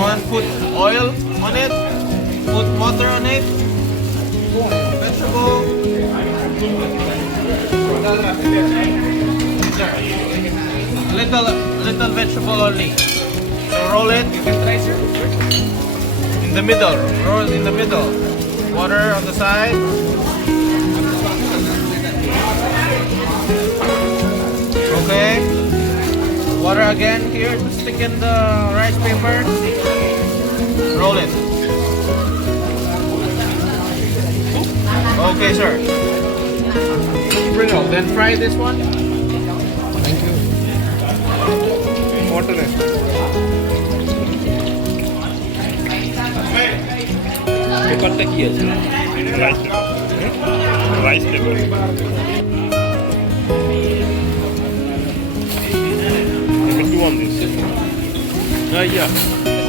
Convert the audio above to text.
want put oil on it, put water on it, vegetable. Little vegetable only. So roll it. You can try, sir. In the middle. Roll it in the middle. Water on the side. Okay. Water again here to stick in the rice paper. Roll it. Okay, sir. Sprinkle. Then fry this one. Thank you. Water it. পেপারটা কি আছে rice paper Number 2 on this. Yeah.